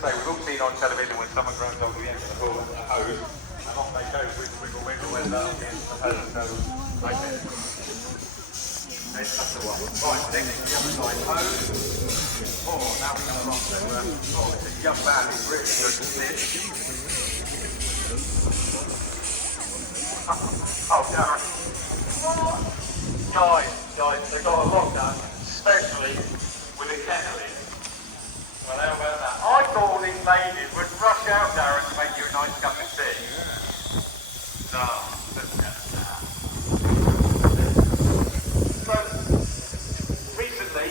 say, we've all seen on television when someone runs over the end of the pool with a hose, and off they go, wiggle, wiggle, wiggle, and up the end of the hose goes right there. That's the one. Right, next the other side, hose. Oh, now we're going wrong. So, it's a young man who's really good to see. Oh, Darren. Guys, they got a lot done, especially with a kettle in. Well, how about that? I thought these ladies would rush out, Darren, to make you a nice cup of tea. No, so, recently,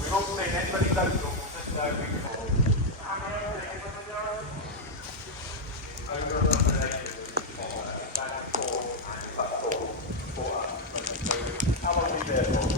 we've all seen anybody local just know we call. How long are you there for?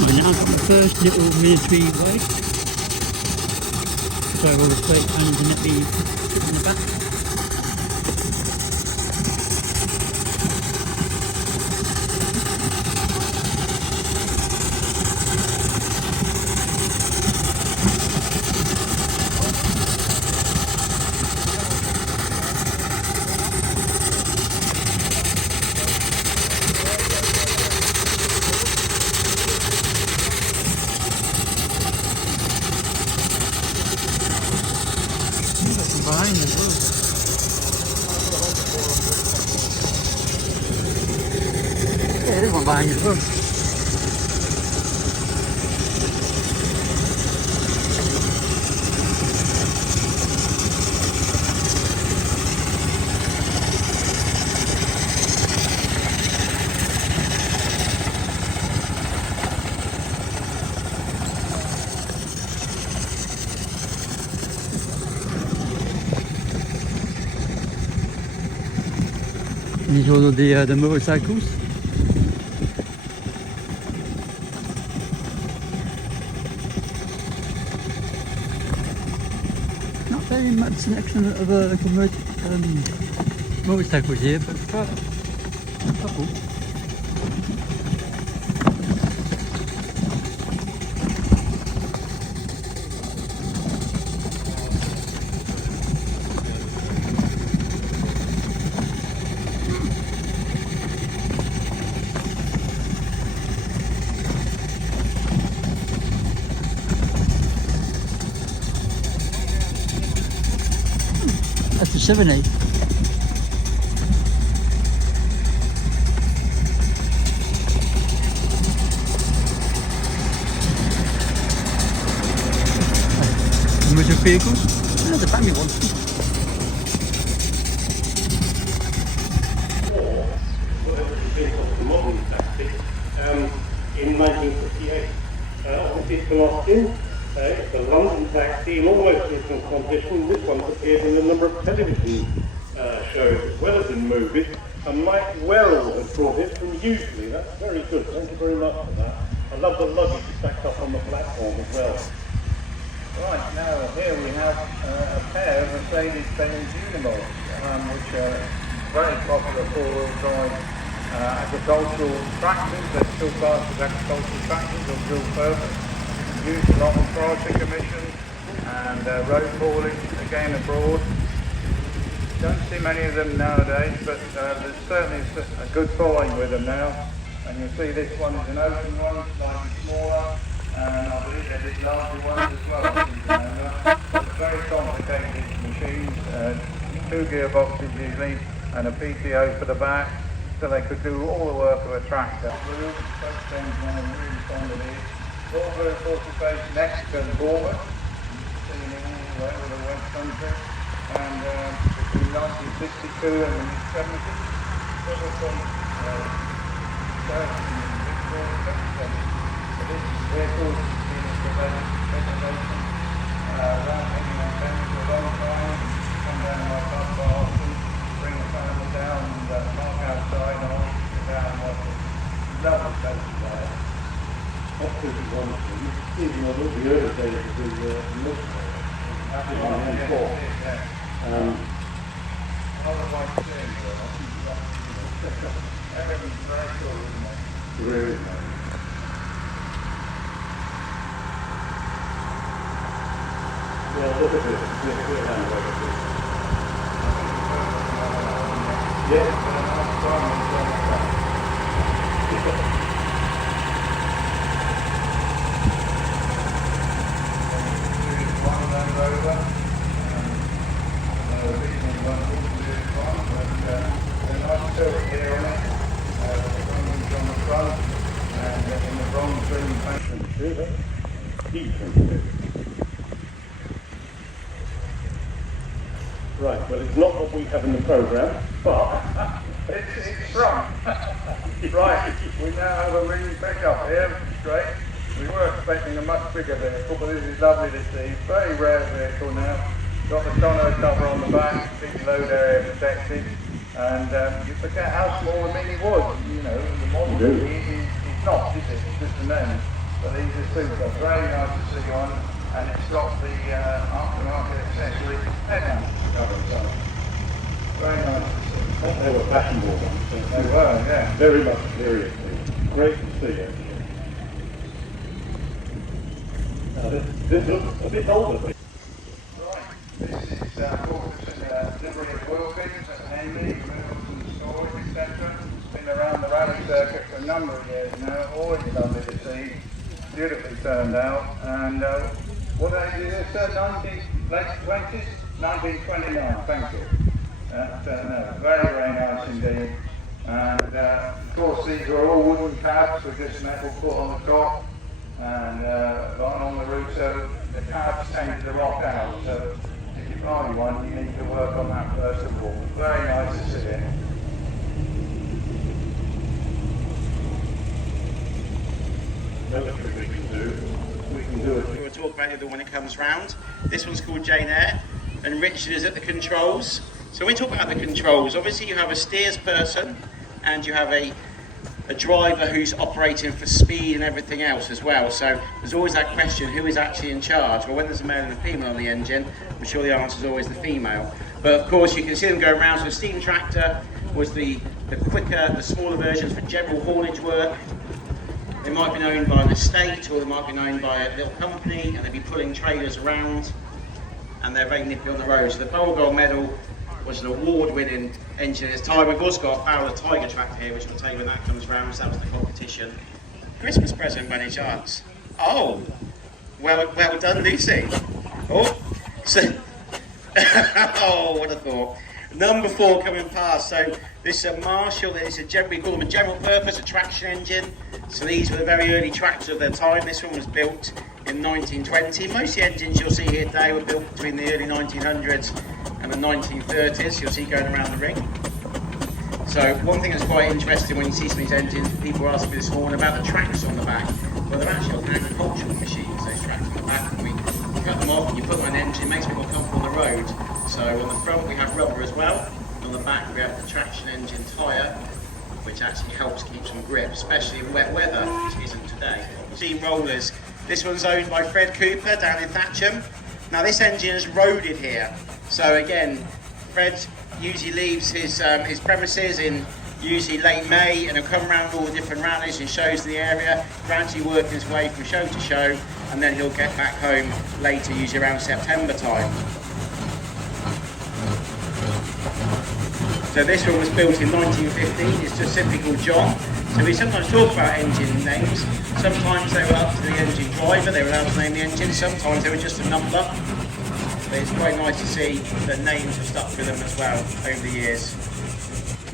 And now I've got my first little military waist. So all the plate pans and it be in the back. Behind as well. Yeah, there is one behind as well. These are all the motorcycles. Not very much selection of motorcycles here, but quite a couple. That's a 70. pleasure vehicle. The family one. In 1958. Obviously it's from Austin, it's a London taxi, and almost in competition. This one's appeared in a number of television shows as well as in movies, and Mike Werrell has brought it from Usually. That's very good, thank you very much for that. I love the luggage stacked up on the platform as well. Right, now here we have a pair of Mercedes-Benz Unimog, which are very popular four-wheel drive agricultural tractors. They're still classed as agricultural tractors or dual purpose. Used a lot on forestry commissions and road haulage, again abroad. Don't see many of them nowadays, but there's certainly a good following with them now. And you'll see this one is an open one, slightly smaller. And I believe they did larger ones as well, very complicated machines, two gearboxes usually, and a PTO for the back, so they could do all the work of a tractor. Really fond of these. Volvo 40 next to Bournemouth, seen it all over the West Country, and between 1962 and the 70s, several from this vehicle has been in preservation around hanging on Thames for a long time. Come down my bus bar often, bring the family down and park outside and I'll sit down and watch it. Lovely places there. Of course it's wonderful. Even though the early days of the military, after the M4. Otherwise, everything's very cool, isn't it? Really. Yeah, look at this. Right, well it's not what we have in the programme, but it's from. Right, we now have a ring pickup here, which is great. We were expecting a much bigger vehicle, but this is lovely to see. Very rare vehicle now. Got the tonneau cover on the back, big load area protected, and you forget how small the Mini was. You know, the model is not, is it? It's just a name. But these are super. Very nice to see on, and it's got the aftermarket accessory headlamp cover. So very nice to see. they were fashionable ones. They were, yeah. Very much seriously. Great to see it. Now this looks a bit older. Right, this is delivery of oil fittings at Henley, Middleton storage, etc. Been around the rally circuit for a number of years now. Always lovely to see. Beautifully turned out. And what age is this? Late 20s? 1929, thank you. No, very, very nice indeed. And of course these are all wooden cabs with this metal foot on the top and line on the roof, so the cabs tend to rock out. So if you buy one, you need to work on that first of all. Very nice to see it. We can do it. We'll talk about the other when it comes round. This one's called Jane Eyre, and Richard is at the controls. So when we talk about the controls, obviously you have a steers person and you have a driver who's operating for speed and everything else as well. So there's always that question, who is actually in charge? Well, when there's a male and a female on the engine, I'm sure the answer is always the female. But of course you can see them going around. So the steam tractor was the quicker, the smaller versions for general haulage work. They might be owned by an estate or they might be owned by a little company and they'd be pulling trailers around and they're very nippy on the road. So the Pole Gold Medal was an award-winning engine at its time. We've also got a Fowler Tiger tractor here, which we'll tell you when that comes round, so that was the competition. Christmas present by any chance? Oh, well done, Lucy. Oh, so, oh, what a thought. Number 4 coming past. So this is a Marshall, we call them a general purpose, a traction engine. So these were the very early tractors of their time. This one was built in 1920. Most of the engines you'll see here today were built between the early 1900s and the 1930s. You'll see going around the ring. So one thing that's quite interesting when you see some of these engines, people ask me this morning about the tracks on the back. Well, they're actually agricultural machines, those tracks on the back. When we cut them off and you put them on an engine, it makes it more comfortable on the road. So on the front we have rubber as well. On the back we have the traction engine tyre, which actually helps keep some grip, especially in wet weather, which isn't today. Steam rollers. This one's owned by Fred Cooper down in Thatcham. Now this engine is roaded here. So again, Fred usually leaves his premises in usually late May, and he'll come around all the different rallies and shows in the area, gradually working his way from show to show, and then he'll get back home later, usually around September time. So this one was built in 1915, it's just simply called John. So we sometimes talk about engine names. Sometimes they were up to the engine driver, they were allowed to name the engine, sometimes they were just a number. But it's quite nice to see that names have stuck with them as well over the years.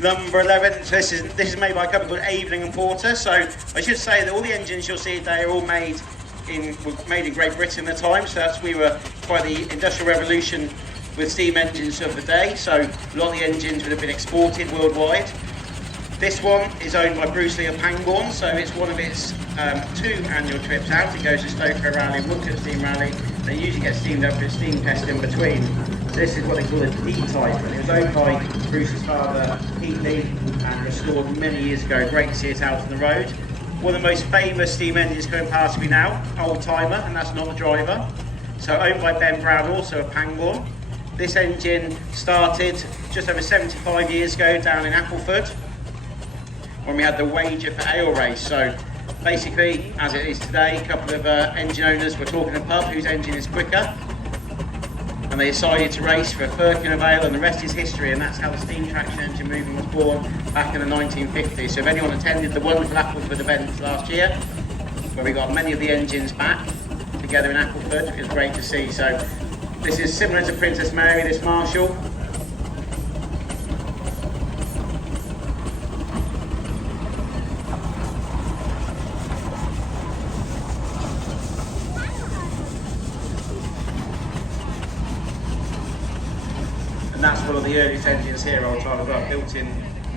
Number 11, so this is made by a company called Aveling and Porter. So I should say that all the engines you'll see today are all made in Great Britain at the time. So we were quite the industrial revolution with steam engines of the day. So a lot of the engines would have been exported worldwide. This one is owned by Bruce Lee of Pangbourne, so it's one of its 2 annual trips out. It goes to Stoke Rally, Woodcote Steam Rally. They usually get steamed up for a steam test in between. This is what they call a D-type, and it was owned by Bruce's father, Pete Lee, and restored many years ago. Great to see it out on the road. One of the most famous steam engines going past me now, old timer, and that's not the driver. So owned by Ben Brown, also of Pangbourne. This engine started just over 75 years ago down in Appleford, when we had the wager for ale race. So basically, as it is today, a couple of engine owners were talking in a pub whose engine is quicker, and they decided to race for a firkin of ale, and the rest is history, and that's how the steam traction engine movement was born back in the 1950s. So if anyone attended the wonderful Appleford event last year, where we got many of the engines back together in Appleford, it was great to see. So this is similar to Princess Mary, this Marshall. That's one of the earliest engines here, old time as well, built in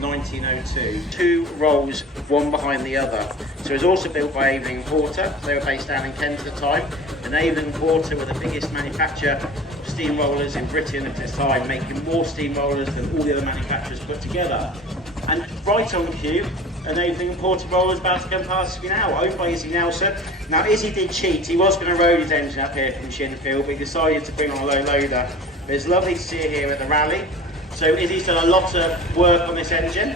1902. 2 rolls, one behind the other. So it was also built by Aveling and Porter. They were based down in Kent at the time. And Aveling and Porter were the biggest manufacturer of steam rollers in Britain at this time, making more steam rollers than all the other manufacturers put together. And right on cue, an Aveling and Porter roller is about to come past me now, owned by Izzy Nelson. Now Izzy did cheat. He was going to road his engine up here from Shinfield, but he decided to bring on a low loader. It's lovely to see it here at the rally. So Izzy's done a lot of work on this engine.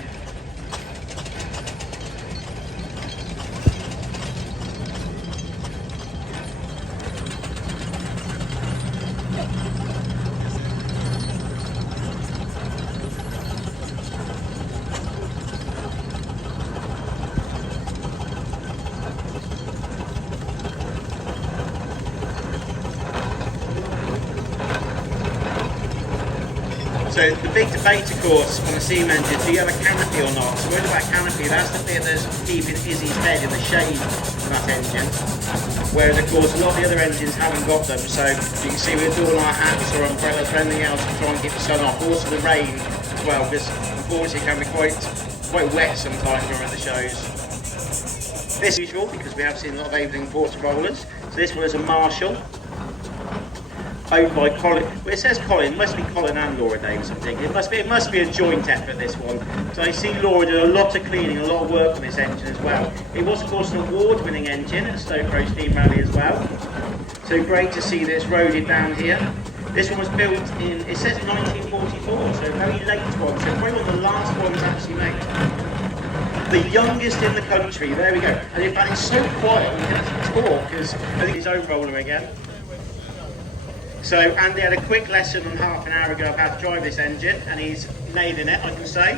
So the big debate, of course, on the steam engine, do you have a canopy or not? So we're about canopy, that's the bit that's keeping Izzy's head in the shade of that engine. Whereas, of course, a lot of the other engines haven't got them. So you can see we're doing our hats or umbrellas or anything else to try and keep the sun off. Also the rain as well, because unfortunately it can be quite wet sometimes when we're at the shows. This is usual, because we have seen a lot of Aveling and Porter rollers. So this one is a Marshall, owned by Colin. Well, it says Colin, it must be Colin and Laura Davis, I'm thinking. It must be a joint effort, this one. So I see Laura did a lot of cleaning, a lot of work on this engine as well. It was, of course, an award-winning engine at Stoke Road Steam Rally as well. So great to see this roaded down here. This one was built in, it says 1944, so a very late one. So probably one of the last ones actually made. The youngest in the country, there we go. And in fact, it's so quiet, we can actually talk, because I think his own roller again. So Andy had a quick lesson on half an hour ago of how to drive this engine, and he's nailing it, I can say.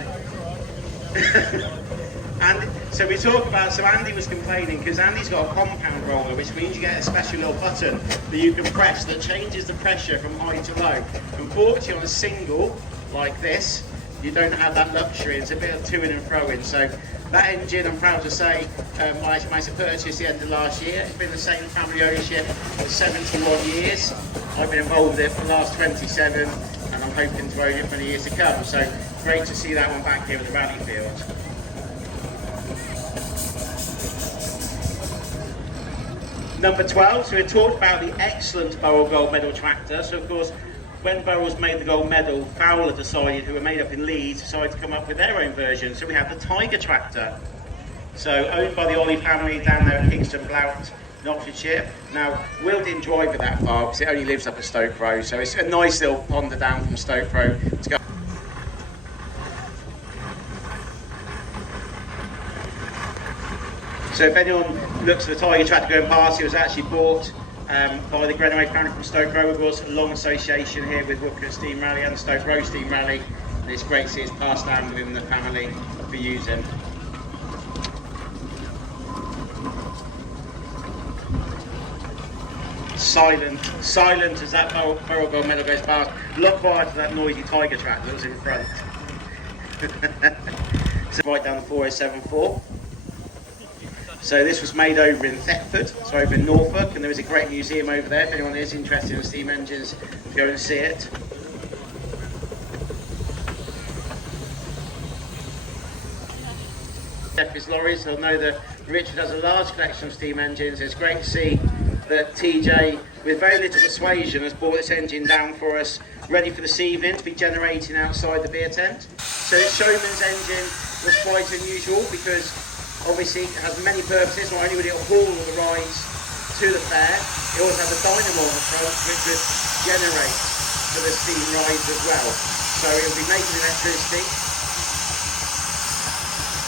And so we talk about, so Andy was complaining because Andy's got a compound roller, which means you get a special little button that you can press that changes the pressure from high to low. Unfortunately, on a single like this, you don't have that luxury. It's a bit of to-in and fro-in. So That engine, I'm proud to say, I managed to purchase at the end of last year. It's been the same family ownership for 71 years. I've been involved with it for the last 27, and I'm hoping to own it for the years to come. So great to see that one back here at the rally field. Number 12, so we talked about the excellent Burrell Gold Medal tractor. So of course, when Burrell's made the gold medal, Fowler decided, who were made up in Leeds, decided to come up with their own version. So we have the Tiger tractor. So owned by the Ollie family down there at Kingston Blount in Oxfordshire. Now, Will didn't drive it that far because it only lives up at Stoke Row. So it's a nice little ponder down from Stoke Row to go. So if anyone looks at the Tiger tractor going past, it was actually bought by the Grenaway family from Stoke Row. Of course, a long association here with Woodcote Steam Rally and Stoke Row Steam Rally. And it's great to see it's passed down within the family for using. Silent as that Burrell Gold Medal goes past. A lot quieter to that noisy Tiger tractor that was in front. So right down the 4074. So this was made over in Thetford, so over in Norfolk, and there is a great museum over there. If anyone is interested in steam engines, go and see it. Jeffrey's lorries, they'll know that Richard has a large collection of steam engines. It's great to see that TJ, with very little persuasion, has brought this engine down for us, ready for this evening to be generating outside the beer tent. So this showman's engine was quite unusual because obviously it has many purposes. Not only would it haul all the rides to the fair, it also has a dynamo on the front which would generate for the steam rides as well. So it will be making electricity.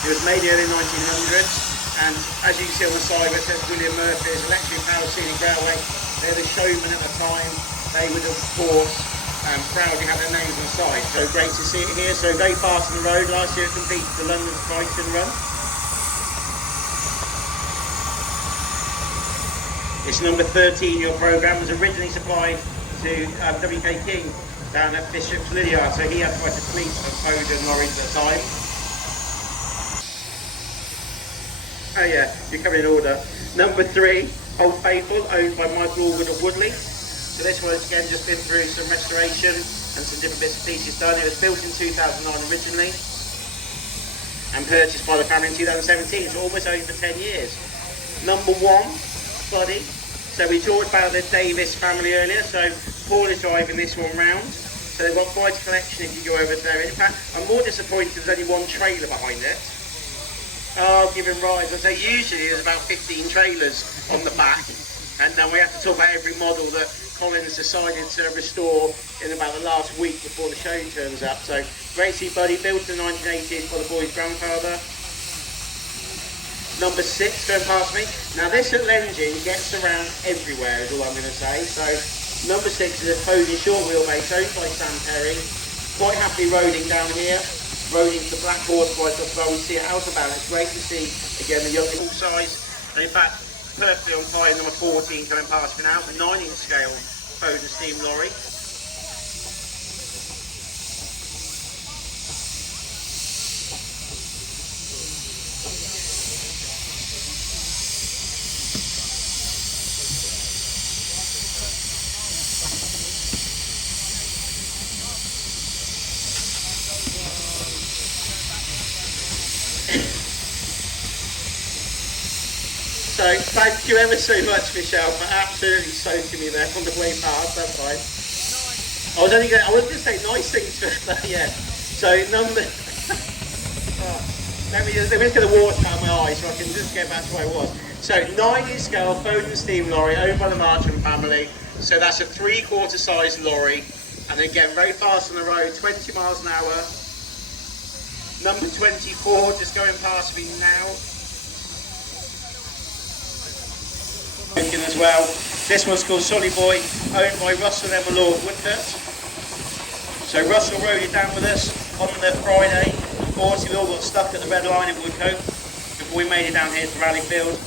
It was made in the early 1900s, and as you can see on the side where it says William Murphy's Electric Power Scenic Railway, they're the showmen at the time. They would of course proudly have their names on the side. So great to see it here. So very fast on the road. Last year it competed for London's Brighton Run. It's number 13, your programme was originally supplied to W.K. King down at Bishop's Lydiard, so he had quite a fleet of Foden lorries at the time. Oh yeah, you're coming in order. Number 3, Old Faithful, owned by Michael Allwood of Woodley. So this one has again just been through some restoration and some different bits and pieces done. It was built in 2009 originally and purchased by the family in 2017, so almost owned for 10 years. Number 1, Buddy. So we talked about the Davis family earlier, so Paul is driving this one round. So they've got quite a collection if you go over there. In fact, I'm more disappointed there's only one trailer behind it. Oh, give him rides. I say usually there's about 15 trailers on the back, and then we have to talk about every model that Collins decided to restore in about the last week before the show turns up. So great to see Buddy, built in the 1980s by the boy's grandfather. Number 6 going past me. Now this little engine gets around everywhere is all I'm going to say. So number 6 is a pony short wheelbase owned by Sam Perry. Quite happily roading down here. Roading to the Black Horse right as well. We see it out about. It's great to see again the young full size. And in fact, perfectly on fire, number 14 coming past me now. The 9-inch scale Foden steam lorry. So thank you ever so much, Michelle, for absolutely soaking me there on the way past. That's fine. I was going to say nice things first, but yeah. So number. Let me just get the water out of my eyes so I can just get back to where I was. So 9-inch scale Foden steam lorry owned by the Marchand family. So that's a 3/4 size lorry, and again very fast on the road, 20 miles an hour. Number 24 just going past me now. As well. This one's called Solly Boy, owned by Russell and Emma Law of Woodcote. So Russell rode it down with us on the Friday. Unfortunately, we all got stuck at the red line in Woodcote before we made it down here to Rally Field.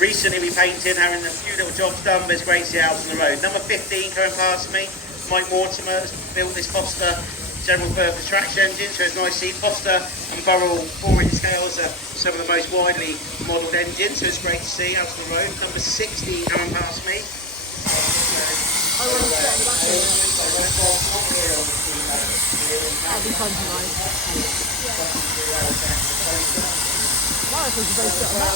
Recently we painted, having a few little jobs done, but it's great to see it out on the road. Number 15 going past me, Mike Mortimer has built this Foster general purpose traction engine, so it's nice to see Foster and Burrell 4-inch scales are some of the most widely modelled engines, so it's great to see out on the road. Number 60 coming past me. That'll be fun tonight. Marathon's very sort of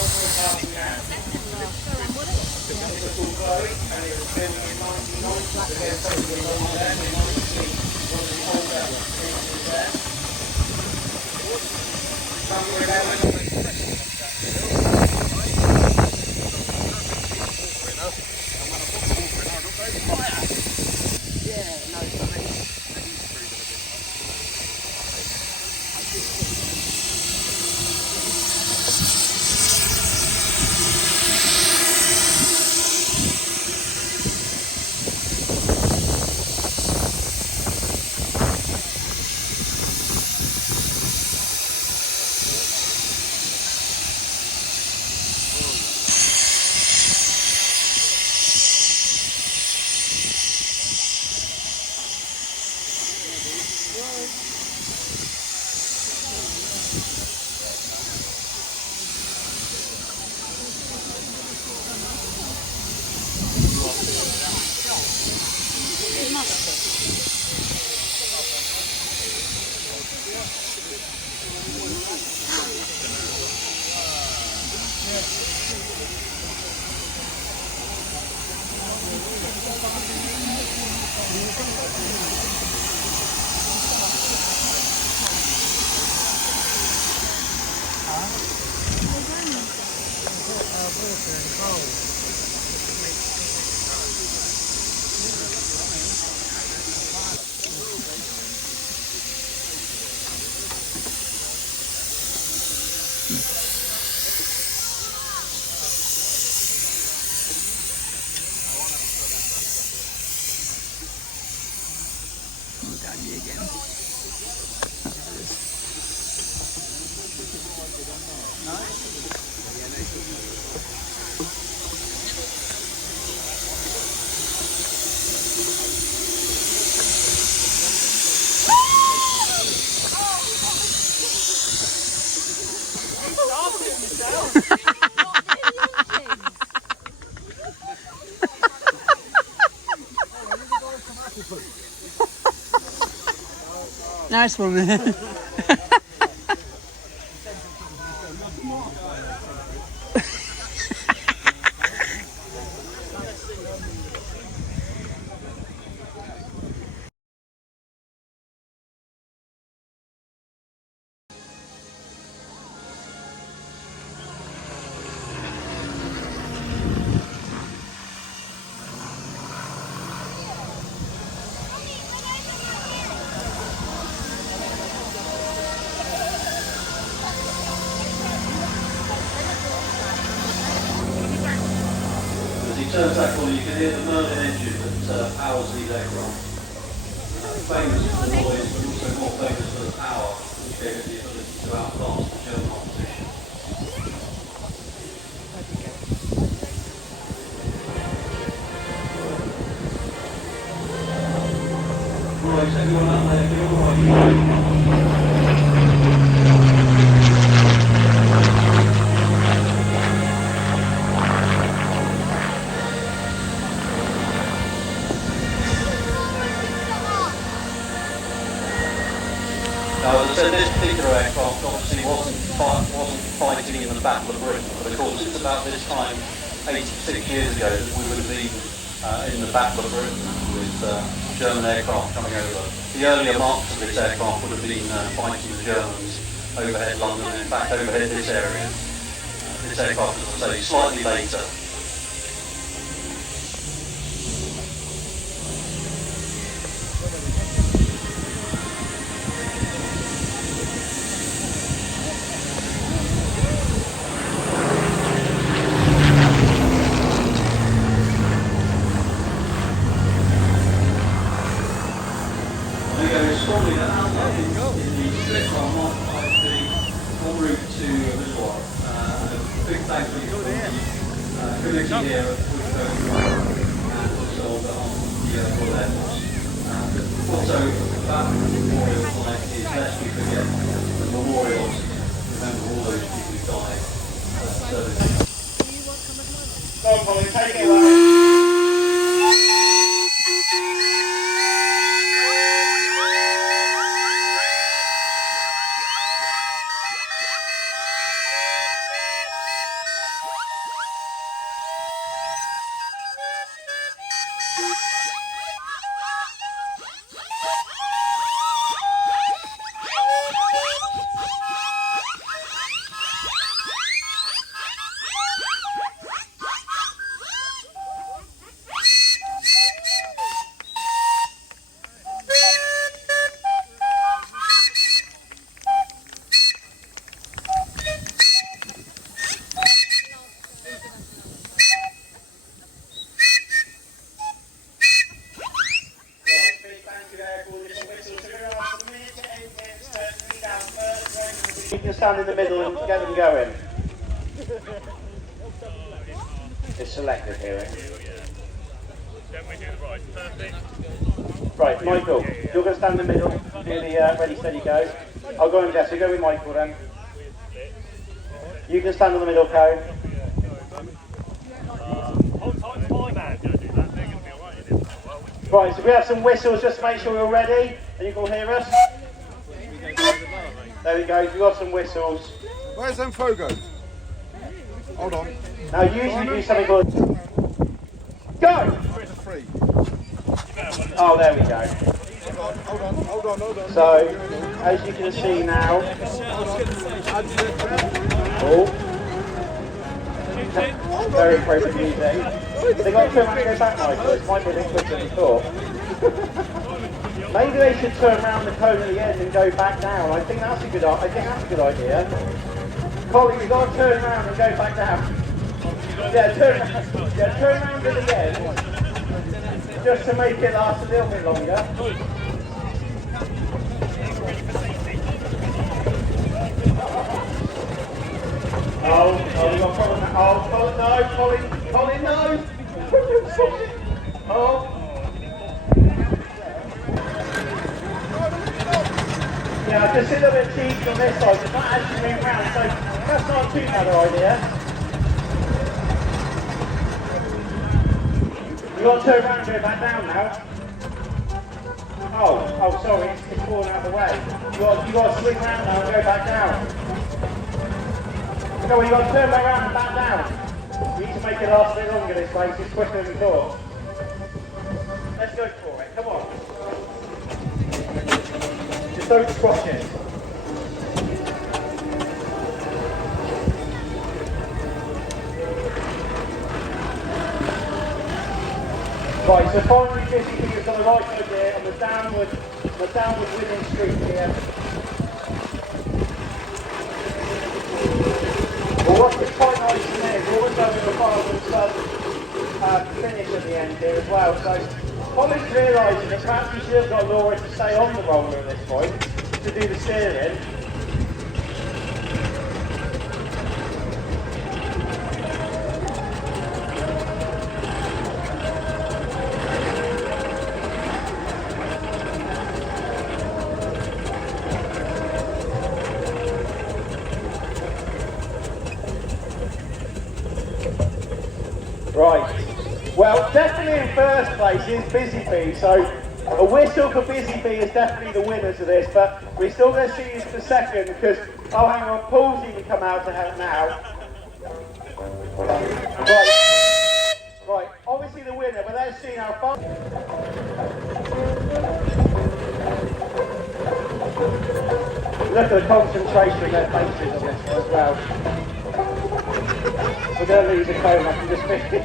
Nice one there. Turns that corner, you can hear the Merlin engine that powers these aircraft. Famous for the noise, but also more famous for the power, which gave it the ability to outclass the German opposition. Right, everyone out there, you're all right. So this particular aircraft obviously wasn't fighting in the Battle of Britain, but of course it's about this time 86 years ago that we would have been in the Battle of Britain with German aircraft coming over. The earlier marks of this aircraft would have been fighting the Germans overhead London, in fact overhead this area. This aircraft, as I say, slightly later. Here at Woodcote and also on the Royal Air Force. Also, that memorial site is lest we forget the memorials, remember all those people who died. Go on, Colin, take it away. You can stand in the middle and get them going. It's selective here. Right, Michael, you're going to stand in the middle, do the ready, steady, go. I'll go and Jesse, go with Michael then. You can stand in the middle, Co. Right, so we have some whistles just to make sure you're ready and you can all hear us. There we go, we've got some whistles. Where's them Fogos? Hold on. Now usually do something called... Go! Oh, there we go. Hold on. So, as you can see now... Oh. Very appropriate music. They got to turn around and go back, Michael. It might be a bit quicker than you thought. Maybe they should turn around the cone at the end and go back down. I think that's a good idea. Colin, you've got to turn around and go back down. Yeah, turn around at the end, just to make it last a little bit longer. Oh, we got Colin. Oh, Colin, no! Oh. Yeah, just a little bit cheeky on this side, but not actually moving around, so that's not too bad an idea. You got to turn around and go back down now. Oh, sorry, it's falling out of the way. You got to swing around now and go back down. No, you got to turn back around and back down. You need to make it last a bit longer this race, it's quicker than we thought. Let's go for it, come on. Just don't squash it. Right, so finally 50 fingers on the right side here on the downward winning streak here. Well, what's quite nice in there is we're always having a father and son finish at the end here as well. So Colin's realising that perhaps we should have got Laura to stay on the roller at this point to do the steering. Right, well definitely in first place is Busy Bee, so a whistle for Busy Bee is definitely the winners of this, but we're still going to see you for second because, oh hang on, Paul's even come out to help now. Right, obviously the winner, but let's see how fun. Look at the concentration of their faces on this one as well. We're going to lose a cone, I can just feel it.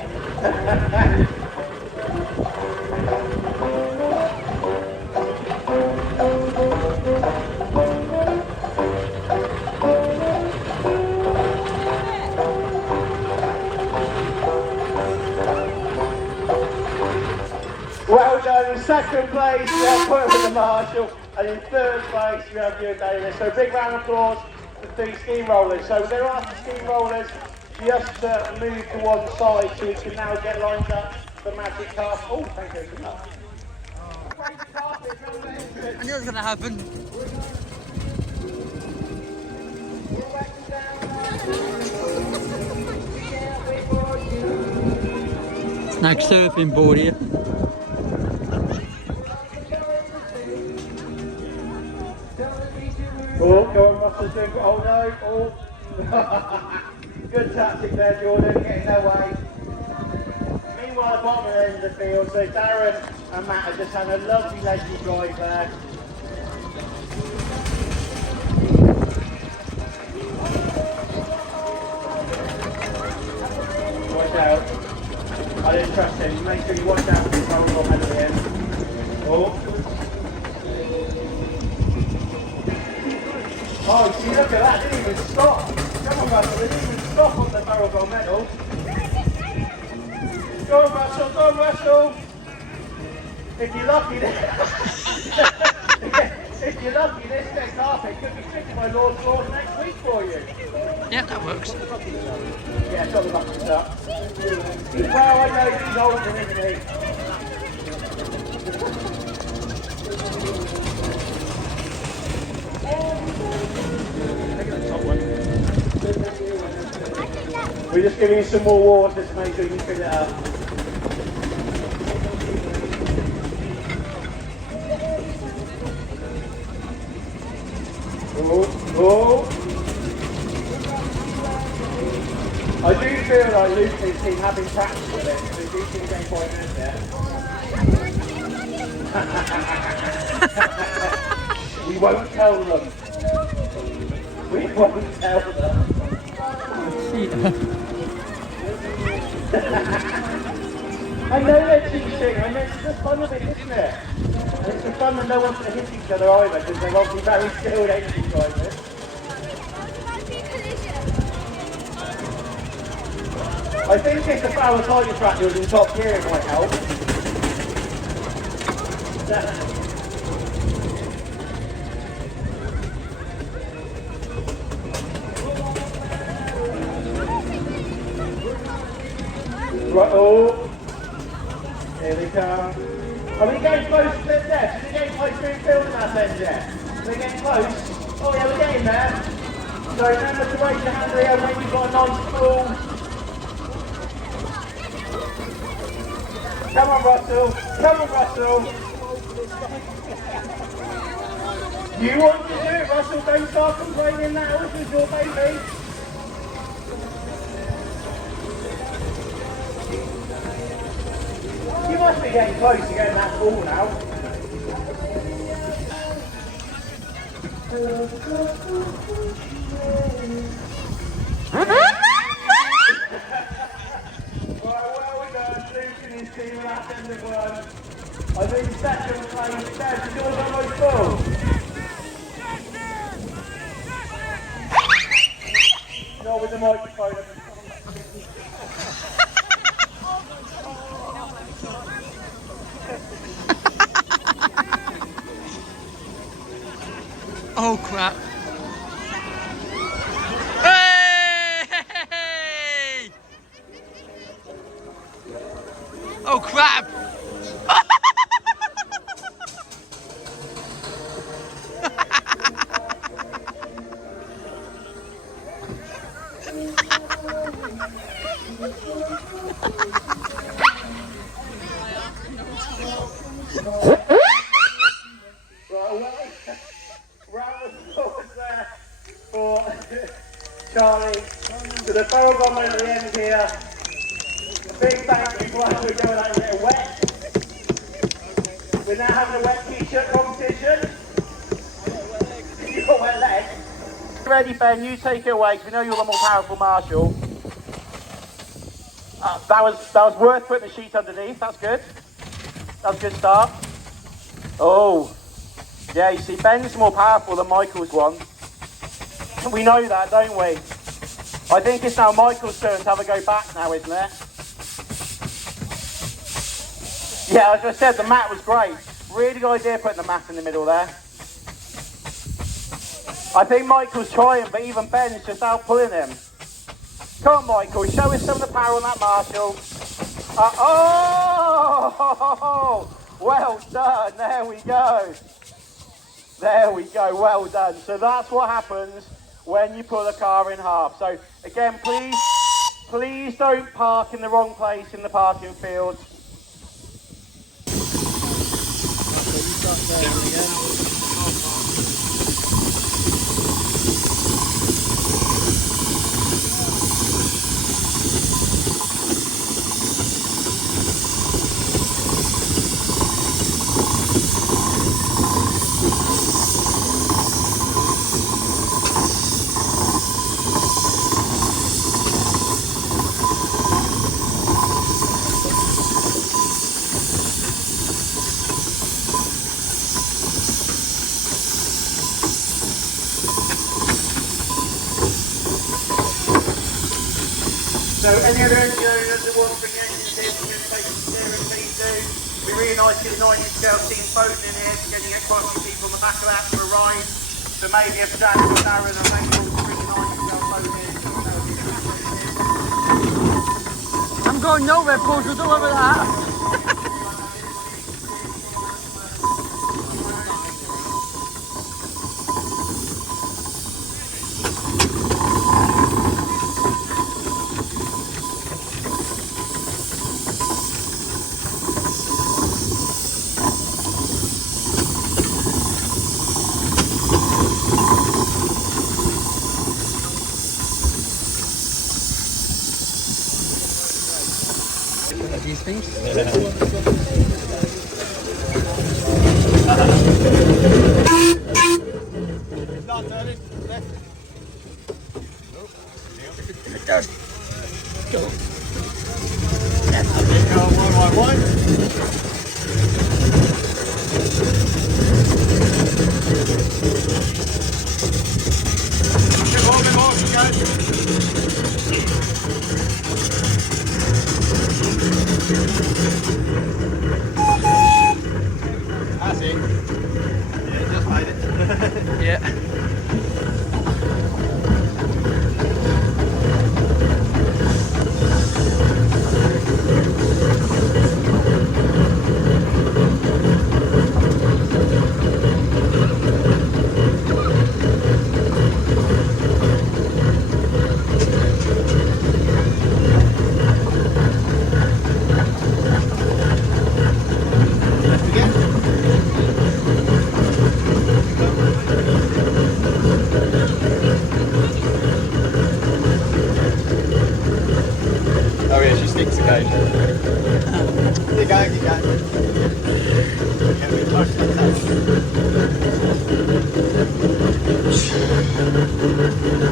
Well done. In second place we have Put with the Marshall, and in third place we have you and Davis. So big round of applause for the steamrollers. So there are the steamrollers. Just move to one side so we can now get lined up for Magic Car. Oh, thank you. I knew it was going to happen. Snag surfing board here. Oh, go on, Russell, doing. Oh no, oh. Good tactic there, Jordan, getting their way. Meanwhile, bottom end of the field, so Darren and Matt are just having a lovely leisurely drive there. Watch out. I didn't trust him. Make sure you watch out for the barrel bomb at the end. Oh. Oh, see, look at that. Didn't even stop. Come on, Russell. Didn't even stop on the barrel bomb medal. Go on, Russell. Go on, Russell. If you're lucky, if you're lucky, this next half it could be fixed by Lord Lord next week for you. Yeah, that works. Yeah, got the buckets up. Well, I know he's older, isn't he? We're just giving you some more water to make sure you can fill it up. Oh. I do feel like Luke and his team have been practicing with it, so they do seem to get quite good there. We won't tell them. We won't tell them. I know they're cheating, I know it's the fun of it, isn't it? And it's the fun that no one's going to hit each other either, because they're obviously very skilled engine drivers. I think if the Flower Tiger track was in top gear, it might help. Right, oh, here they come. Are we getting close to the depth? Are we getting close to the field in that end yet? Are we getting close? Oh yeah, we're getting there. So remember to raise your hand here when you've got a nice pull. Come on, Russell. Come on, Russell. You want to do it, Russell. Don't start complaining now. This is your baby. You must be getting close to getting that ball now. I think second place, Dad, you doing that like full? Not with the microphone. Oh crap. Hey! Oh crap! Round of applause there for Charlie. So the barrel bomb at the end here. A big thank you for us for going out and getting wet. We're now having a wet t-shirt competition. You've got wet legs. Ready, Ben, you take it away, because we know you're the more powerful marshal. That was worth putting the sheet underneath, that's good. That's a good start. Oh. Yeah, you see, Ben's more powerful than Michael's one. We know that, don't we? I think it's now Michael's turn to have a go back now, isn't it? Yeah, as I said, the mat was great. Really good idea putting the mat in the middle there. I think Michael's trying, but even Ben's just out pulling him. Come on, Michael, show us some of the power on that Marshall. Oh! Well done, there we go. There we go, well done. So that's what happens when you pull a car in half. So again, please don't park in the wrong place in the parking field. So any other engine owners that want to bring the engines in from your station steering, please do. It'd be really nice to get a 90 scale team phone in here, getting quite a few people on the back of that for a ride. So maybe if Dan or Darren are able to bring a 90 scale phone in, that would be fantastic. I'm going nowhere, Paul, so don't worry about that. These things. Yeah. Oh yeah, she sneaks occasionally. Keep going, keep going. Get a bit closer to that.